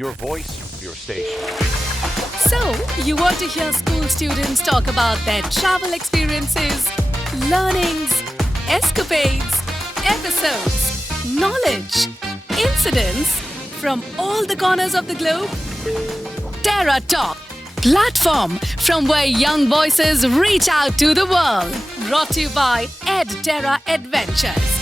Your voice, your station. So, you want to hear school students talk about their travel experiences, learnings, escapades, episodes, knowledge, incidents from all the corners of the globe? Terra Talk, platform from where young voices reach out to the world. Brought to you by Ed Terra Adventures.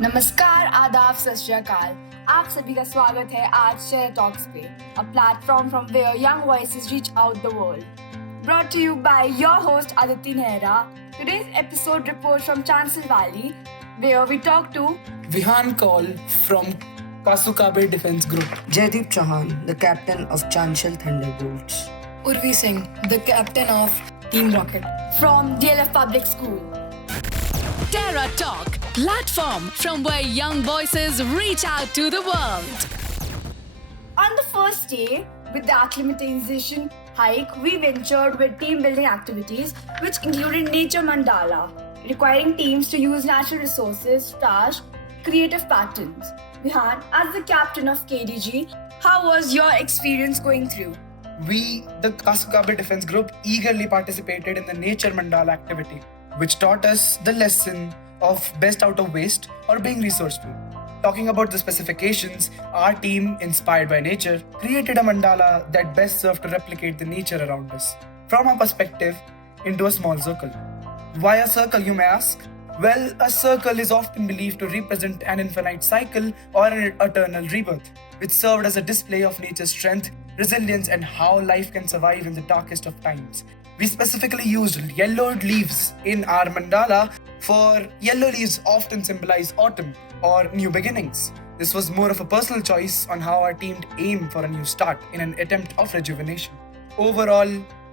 नमस्कार, आदाब, सत श्री अकाल। आप सभी का स्वागत है आज शेयर टॉक्स पे, a platform from where young voices reach out the world. Brought to you by your host Aditi Nehra. Today's episode reports from Chancel Valley, where we talk to Vihan Kaul from Kasukabe Defense Group. Jaideep Chauhan, the captain of Chanchal Thunderbolts. Urvi Singh, the captain of Team Rocket. from DLF Public School. Terra Talk, platform from where young voices reach out to the world. On the first day, with the acclimatization hike, we ventured with team building activities, which included Nature Mandala, requiring teams to use natural resources, stars, creative patterns. Vihan, as the captain of KDG, how was your experience going through? We, the Kasukabe Defense Group, eagerly participated in the Nature Mandala activity, which taught us the lesson of best out of waste or being resourceful. Talking about the specifications, our team, inspired by nature, created a mandala that best served to replicate the nature around us, from our perspective, into a small circle. Why a circle, you may ask? Well, a circle is often believed to represent an infinite cycle or an eternal rebirth, which served as a display of nature's strength, resilience, and how life can survive in the darkest of times. We specifically used yellowed leaves in our mandala, for yellow leaves often symbolize autumn or new beginnings. This was more of a personal choice on how our team aimed for a new start in an attempt of rejuvenation. Overall,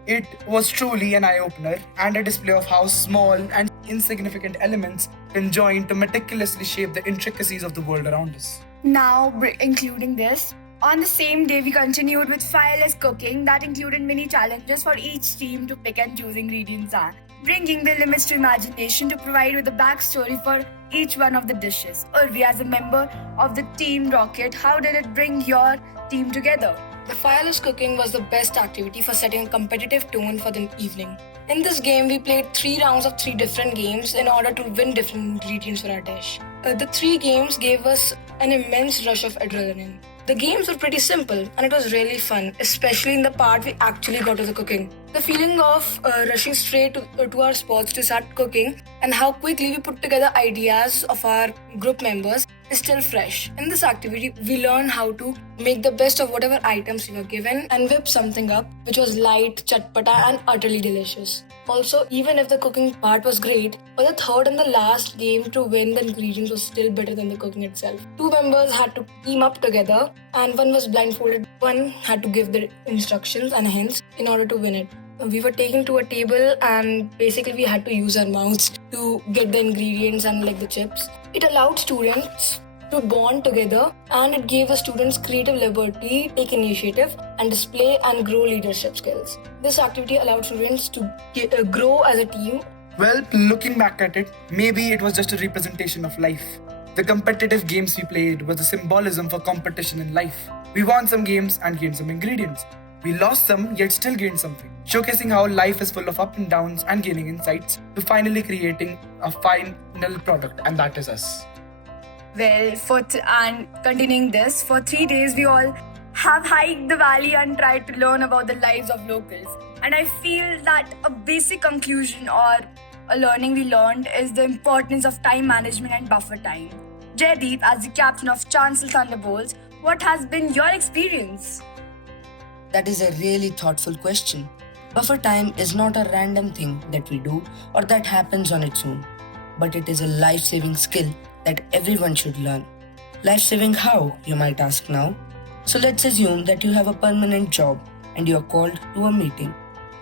it was truly an eye-opener and a display of how small and insignificant elements can join to meticulously shape the intricacies of the world around us. Now, including this, on the same day, we continued with fireless cooking that included mini challenges for each team to pick and choose ingredients and bringing the limits to imagination to provide with a backstory for each one of the dishes. Urvi, as a member of the Team Rocket, how did it bring your team together? The fireless cooking was the best activity for setting a competitive tone for the evening. In this game, we played 3 rounds of 3 different games in order to win different ingredients for our dish. The 3 games gave us an immense rush of adrenaline. The games were pretty simple and it was really fun, especially in the part we actually got to the cooking. The feeling of rushing straight to our spots to start cooking and how quickly we put together ideas of our group members is still fresh. In this activity, we learned how to make the best of whatever items we were given and whip something up which was light, chatpata and utterly delicious. Also, even if the cooking part was great, for the third and the last game to win, the ingredients was still better than the cooking itself. 2 members had to team up together and one was blindfolded. One had to give the instructions and hints in order to win it. We were taken to a table and basically we had to use our mouths to get the ingredients and like the chips. It allowed students to bond together and it gave the students creative liberty, take initiative and display and grow leadership skills. This activity allowed students to grow as a team. Well, looking back at it, maybe it was just a representation of life. The competitive games we played was the symbolism for competition in life. We won some games and gained some ingredients. We lost some, yet still gained something, showcasing how life is full of ups and downs and gaining insights to finally creating a final product, and that is us. Well, and continuing this, for 3 days we all have hiked the valley and tried to learn about the lives of locals. And I feel that a basic conclusion or a learning we learned is the importance of time management and buffer time. Jaideep, as the captain of Chancel Thunderbolts, what has been your experience? That is a really thoughtful question. Buffer time is not a random thing that we do or that happens on its own, but it is a life-saving skill that everyone should learn. Life-saving how, you might ask now? So let's assume that you have a permanent job and you are called to a meeting.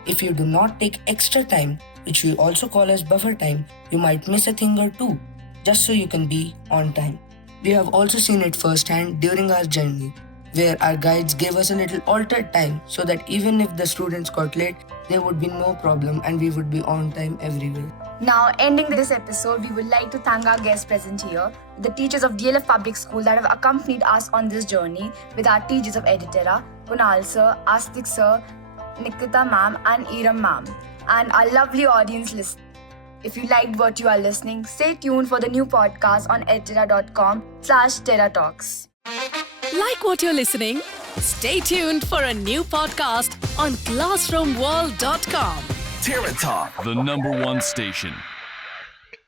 If you do not take extra time, which we also call as buffer time, you might miss a thing or two, just so you can be on time. We have also seen it firsthand during our journey. where our guides gave us a little altered time so that even if the students got late, there would be no problem and we would be on time everywhere. Now, ending this episode, we would like to thank our guests present here, the teachers of DLF Public School that have accompanied us on this journey, with our teachers of Editera, Kunal sir, Astik sir, Nikita ma'am and Iram ma'am, and our lovely audience listening. If you liked what you are listening, stay tuned for the new podcast on edtera.com/Terra Talks. Like what you're listening? Stay tuned for a new podcast on classroomworld.com. Terra Talk, The #1 station.